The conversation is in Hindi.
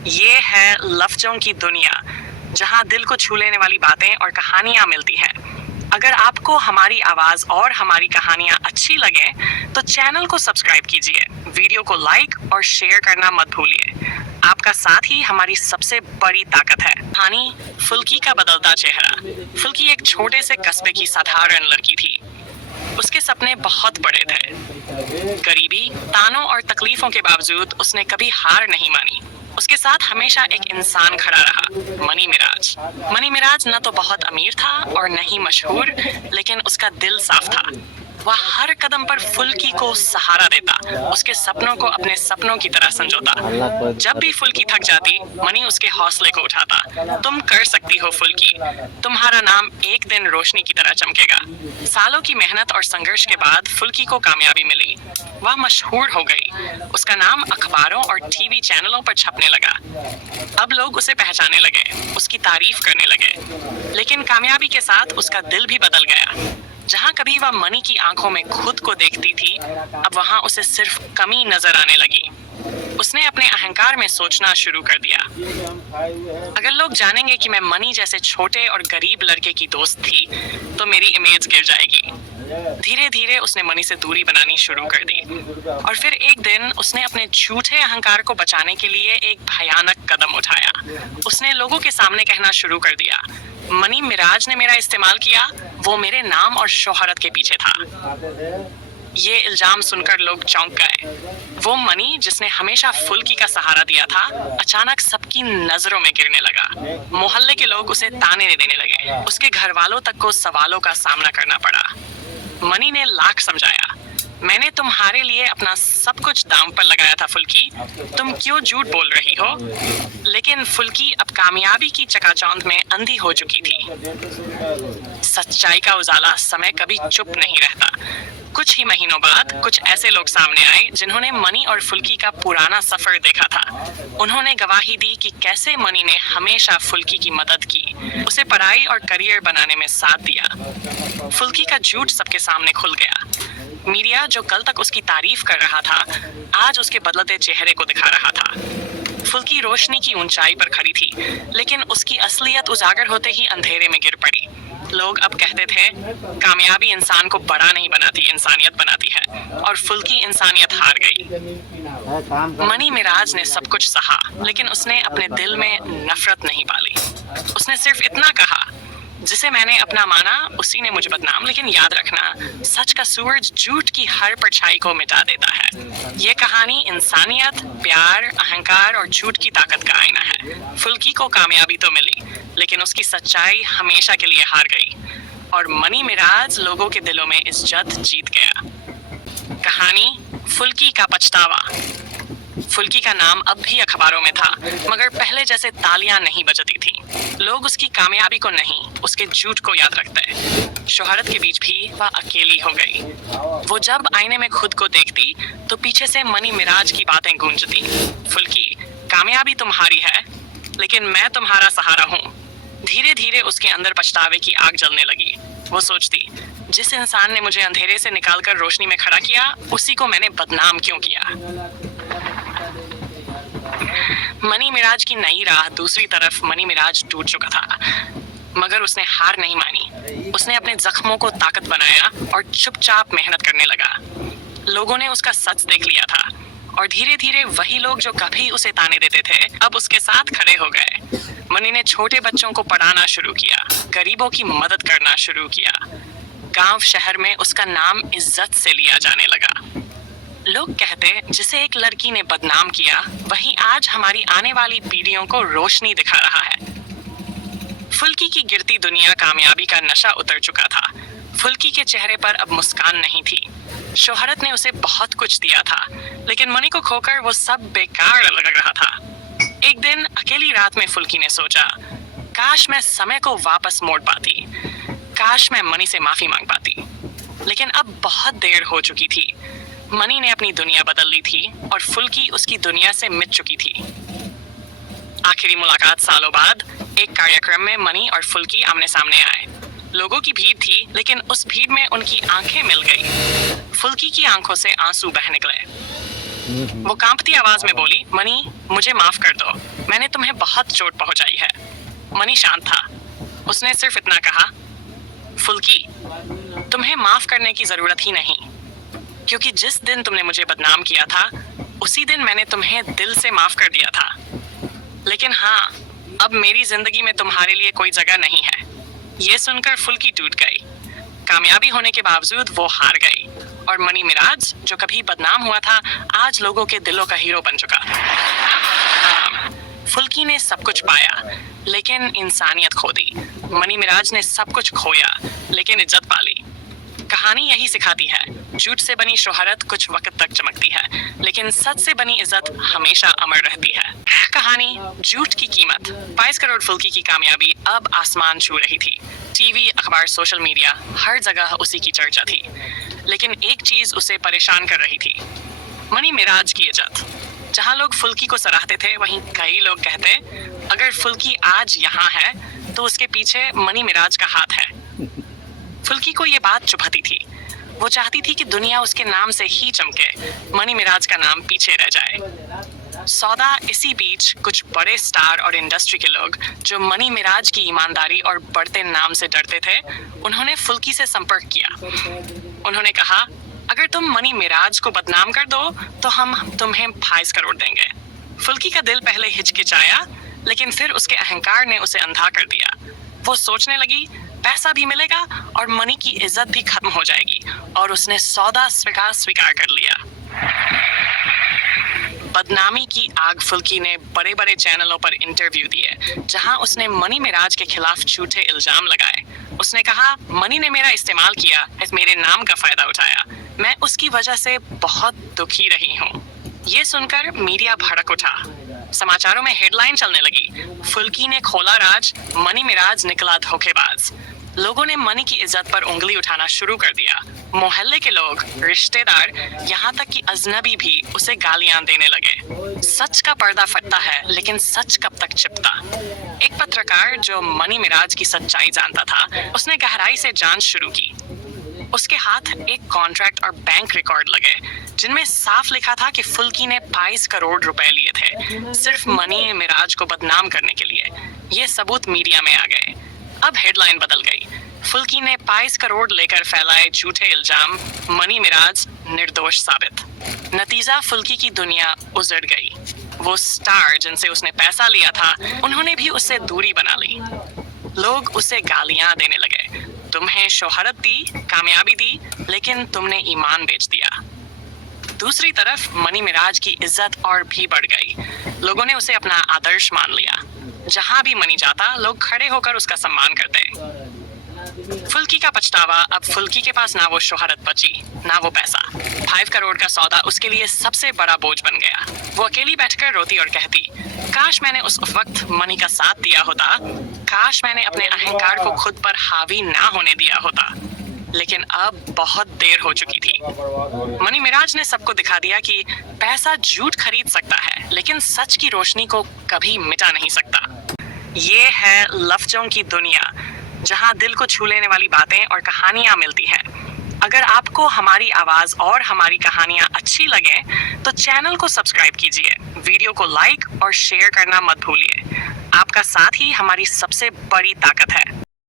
ये है लफ्ज़ों की दुनिया, जहाँ दिल को छू लेने वाली बातें और कहानियाँ मिलती हैं। अगर आपको हमारी आवाज़ और हमारी कहानियाँ अच्छी लगें, तो चैनल को सब्सक्राइब कीजिए, वीडियो को लाइक और शेयर करना मत भूलिए। आपका साथ ही हमारी सबसे बड़ी ताकत है। कहानी फुल्की का बदलता चेहरा। फुल्की एक छोटे से कस्बे की साधारण लड़की थी। उसके सपने बहुत बड़े थे। गरीबी, तानों और तकलीफों के बावजूद उसने कभी हार नहीं मानी। उसके साथ हमेशा एक इंसान खड़ा रहा, मनी मिराज। मनी मिराज न तो बहुत अमीर था और न ही मशहूर, लेकिन उसका दिल साफ था। वह हर कदम पर फुल्की को सहारा देता, उसके सपनों को अपने सपनों की तरह संजोता। जब भी फुल्की थक जाती, मनी उसके हौसले को उठाता। तुम कर सकती हो फुल्की, तुम्हारा नाम एक दिन रोशनी की तरह चमकेगा। सालों की मेहनत और संघर्ष के बाद फुल्की को कामयाबी मिली। वह मशहूर हो गई। उसका नाम अखबारों और टीवी चैनलों पर छपने लगा। अब लोग उसे पहचानने लगे, उसकी तारीफ करने लगे। लेकिन कामयाबी के साथ उसका दिल भी बदल गया। जहां कभी वह मनी की आंखों में खुद को देखती थी, अब वहां उसे सिर्फ कमी नजर आने लगी। उसने अपने अहंकार में सोचना शुरू कर दिया, अगर लोग जानेंगे कि मैं मनी जैसे छोटे और गरीब लड़के की दोस्त थी, तो मेरी इमेज गिर जाएगी। धीरे धीरे उसने मनी से दूरी बनानी शुरू कर दी। और फिर एक दिन उसने अपने झूठे अहंकार को बचाने के लिए एक भयानक कदम उठाया। उसने लोगों के सामने कहना शुरू कर दिया, मनी मिराज ने मेरा इस्तेमाल किया, वो मेरे नाम और शोहरत के पीछे था। ये इल्जाम सुनकर लोग चौंक गए। वो मनी जिसने हमेशा फुल्की का सहारा दिया था, अचानक सबकी नजरों में गिरने लगा। मोहल्ले के लोग उसे ताने देने लगे। उसके घर वालों तक को सवालों का सामना करना पड़ा। मनी ने लाख समझाया, मैंने तुम्हारे लिए अपना सब कुछ दांव पर लगाया था फुल्की, तुम क्यों झूठ बोल रही हो? लेकिन फुल्की अब कामयाबी की चकाचौंध में अंधी हो चुकी थी। सच्चाई का उजाला समय कभी चुप नहीं रहता। कुछ ही महीनों बाद कुछ ऐसे लोग सामने आए जिन्होंने मनी और फुल्की का पुराना सफर देखा था। उन्होंने गवाही दी कि कैसे मनी ने हमेशा फुल्की की मदद की, उसे पढ़ाई और करियर बनाने में साथ दिया। फुल्की का झूठ सबके सामने खुल गया। मीडिया जो कल तक उसकी तारीफ कर रहा था, आज उसके बदलते चेहरे को दिखा रहा था। फुल्की रोशनी की ऊंचाई पर खड़ी थी, लेकिन उसकी असलियत उजागर होते ही अंधेरे में गिर पड़ी। लोग अब कहते थे, कामयाबी इंसान को बड़ा नहीं बनाती, इंसानियत बनाती है। और फुल्की इंसानियत हार गई। मनी मिराज ने सब कुछ सहा, लेकिन उसने अपने दिल में नफरत नहीं पाली। उसने सिर्फ इतना कहा, जिसे मैंने अपना माना उसी ने मुझे बदनाम। लेकिन याद रखना, सच का सूरज झूठ की हर परछाई को मिटा देता है। ये कहानी इंसानियत, प्यार, अहंकार और झूठ की ताकत का आईना है। फुल्की को कामयाबी तो मिली, लेकिन उसकी सच्चाई हमेशा के लिए हार गई। और मनी मिराज लोगों के दिलों में इज्जत जीत गया। कहानी फुल्की का पछतावा। फुल्की का नाम अब भी अखबारों में था, मगर पहले जैसे तालियां नहीं बजती थी। लोग उसकी कामयाबी को नहीं, उसके झूठ को याद रखते। शोहरत के बीच भी वह अकेली हो गई। वो जब आईने में खुद को देखती, तो पीछे से मनी मिराज की बातें गूंजती, फुल्की, कामयाबी तुम्हारी है, लेकिन मैं तुम्हारा सहारा हूँ। धीरे धीरे उसके अंदर पछतावे की आग जलने लगी। वो सोचती, जिस इंसान ने मुझे अंधेरे से निकालकर रोशनी में खड़ा किया, उसी को मैंने बदनाम क्यों किया। मनी मिराज की नई राह। दूसरी तरफ मनी मिराज टूट चुका था, मगर उसने हार नहीं मानी। उसने अपने जख्मों को ताकत बनाया और चुपचाप मेहनत करने लगा। लोगों ने उसका सच देख लिया था, और धीरे धीरे वही लोग जो कभी उसे ताने देते थे, अब उसके साथ खड़े हो गए। मनी ने छोटे बच्चों को पढ़ाना शुरू किया, गरीबों की मदद करना शुरू किया। गांव शहर में उसका नाम इज्जत से लिया जाने लगा। लोग कहते, जिसे एक लड़की ने बदनाम किया, वही आज हमारी आने वाली पीढ़ियों को रोशनी दिखा रहा है। फुल्की की गिरती दुनिया कामयाबी का नशा उतर चुका था। फुल्की के चेहरे पर अब मुस्कान नहीं थी। शोहरत ने उसे बहुत कुछ दिया था, लेकिन मनी को खोकर वो सब बेकार लग रहा था। एक दिन अकेली रात में फुल्की ने सोचा, काश मैं समय को वापस मोड़ पाती, काश मैं मनी से माफी मांग पाती। लेकिन अब बहुत देर हो चुकी थी। मनी ने अपनी दुनिया बदल ली थी, और फुल्की उसकी दुनिया से मिट चुकी थी। आखिरी मुलाकात सालों बाद एक कार्यक्रम में मनी और फुल्की आमने सामने आए। लोगों की भीड़ थी, लेकिन उस भीड़ में उनकी आंखें मिल गई। फुल्की की आंखों से आंसू बह निकले। वो कांपती आवाज में बोली, मनी मुझे माफ कर दो, मैंने तुम्हें बहुत चोट पहुंचाई है। मनी शांत था। उसने सिर्फ इतना कहा, फुल्की तुम्हें माफ करने की जरूरत ही नहीं, क्योंकि जिस दिन तुमने मुझे बदनाम किया था उसी दिन मैंने तुम्हें दिल से माफ कर दिया था। लेकिन हाँ, अब मेरी जिंदगी में तुम्हारे लिए कोई जगह नहीं है। ये सुनकर फुल्की टूट गई। कामयाबी होने के बावजूद वो हार गई और मनी मिराज जो कभी बदनाम हुआ था आज लोगों के दिलों का हीरो बन चुका। फुल्की ने सब कुछ पाया लेकिन इंसानियत खो दी। मनी मिराज ने सब कुछ खोया लेकिन इज्जत पाली। कहानी यही सिखाती है, झूठ से बनी शोहरत कुछ वक्त तक चमकती है लेकिन सच से बनी इज्जत हमेशा अमर रहती है। कहानी झूठ की कीमत। 22 करोड़ फुल्की की कामयाबी अब आसमान छू रही थी। टीवी, अखबार, सोशल मीडिया, हर जगह उसी की चर्चा थी। लेकिन एक चीज उसे परेशान कर रही थी, मनी मिराज की इज्जत। जहां लोग फुल्की को सराहते थे वहीं कई लोग कहते, अगर फुल्की आज यहाँ है तो उसके पीछे मनी मिराज का हाथ है। फुल्की को ये बात चुभती थी। वो चाहती थी कि दुनिया उसके नाम से ही चमके, मनी मिराज का नाम पीछे रह जाए। सौदा इसी बीच कुछ बड़े स्टार और इंडस्ट्री के लोग जो मनी मिराज की ईमानदारी और बढ़ते नाम से डरते थे, उन्होंने फुल्की से संपर्क किया। उन्होंने कहा, अगर तुम मनी मिराज को बदनाम कर दो तो हम तुम्हें 22 करोड़ देंगे। फुल्की का दिल पहले हिचकिचाया लेकिन फिर उसके अहंकार ने उसे अंधा कर दिया। वो सोचने लगी, पैसा भी मिलेगा और मनी की इज्जत भी खत्म हो जाएगी, और उसने सौदा स्वीकार कर लिया। बदनामी की आग फुल्की ने बड़े बड़े चैनलों पर इंटरव्यू दिए जहां उसने मनी मिराज के खिलाफ झूठे इल्जाम लगाए। उसने कहा, मनी ने मेरा इस्तेमाल किया, मेरे नाम का फायदा उठाया, मैं उसकी वजह से बहुत दुखी रही हूँ। ये सुनकर मीडिया भड़क उठा। समाचारों में हेडलाइन चलने लगी, फुल्की ने खोला राज, मनी मिराज निकला धोखेबाज। लोगों ने मनी की इज्जत पर उंगली उठाना शुरू कर दिया। मोहल्ले के लोग, रिश्तेदार, यहाँ तक कि अजनबी भी उसे गालियां देने लगे। सच का पर्दा फटता है लेकिन सच कब तक छिपता। एक पत्रकार जो मनी मिराज की सच्चाई जानता था, उसने गहराई से जांच शुरू की। उसके हाथ एक कॉन्ट्रैक्ट और बैंक रिकॉर्ड लगे जिनमें साफ लिखा था कि फुल्की ने 22 करोड़ रुपए लिए थे सिर्फ मनी मिराज को बदनाम करने के लिए। ये सबूत मीडिया में आ गए। अब हेडलाइन बदल गई, फुल्की ने 22 करोड़ लेकर फैलाए झूठे इल्जाम, मनी मिराज निर्दोष साबित। नतीजा, फुल्की की दुनिया उजड़ गई। वो स्टार जिनसे उसने पैसा लिया था, उन्होंने भी उससे दूरी बना ली। लोग उसे गालियां देने लगे, तुम्हें शोहरत दी, कामयाबी दी, लेकिन तुमने ईमान बेच दिया। दूसरी तरफ मनी मिराज की इज्जत और भी बढ़ गई। लोगों ने उसे अपना आदर्श मान लिया। जहां भी मनी जाता, लोग खड़े होकर उसका सम्मान करते। फुल्की का पछतावा, अब फुल्की के पास ना वो शोहरत बची ना वो पैसा। 5 करोड़ का सौदा उसके लिए सबसे बड़ा बोझ बन गया। वो अकेली बैठकर रोती और कहती, काश मैंने उस वक्त मनी का साथ दिया होता, काश मैंने अपने अहंकार को खुद पर हावी ना होने दिया होता। लेकिन अब बहुत देर हो चुकी थी। मनी मिराज ने सबको दिखा दिया कि पैसा झूठ खरीद सकता है लेकिन सच की रोशनी को कभी मिटा नहीं सकता। ये है लफ्जों की दुनिया, जहां दिल को छू लेने वाली बातें और कहानियां मिलती हैं। अगर आपको हमारी आवाज और हमारी कहानियां अच्छी लगे तो चैनल को सब्सक्राइब कीजिए, वीडियो को लाइक और शेयर करना मत भूलिए। आपका साथ ही हमारी सबसे बड़ी ताकत है।